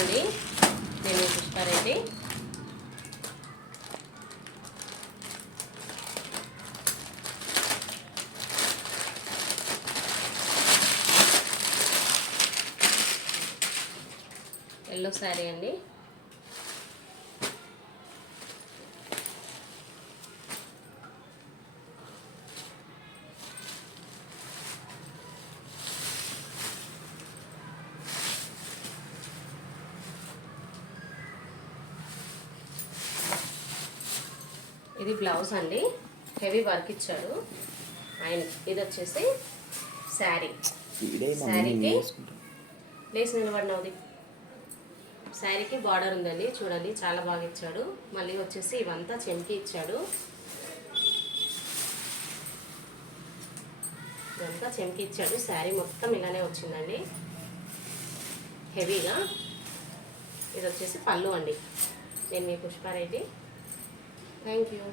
అండి. నేను పుష్పారెడ్డి. ఎల్లో శారీ అండి. ఇది బ్లౌజ్ అండి, హెవీ వర్క్ ఇచ్చాడు ఆయన. ఇది వచ్చేసి శారీ. శారీకి లేస్ నిలబడినది. శారీకి బార్డర్ ఉందండి, చూడండి చాలా బాగా ఇచ్చాడు. మళ్ళీ వచ్చేసి ఇవంతా చెంకి ఇచ్చాడు. ఇదంతా చెంకి ఇచ్చాడు. శారీ మొత్తం ఇలానే వచ్చిందండి హెవీగా. ఇది వచ్చేసి పళ్ళు అండి. నేను మీ పుష్పారెడ్డి. Thank you.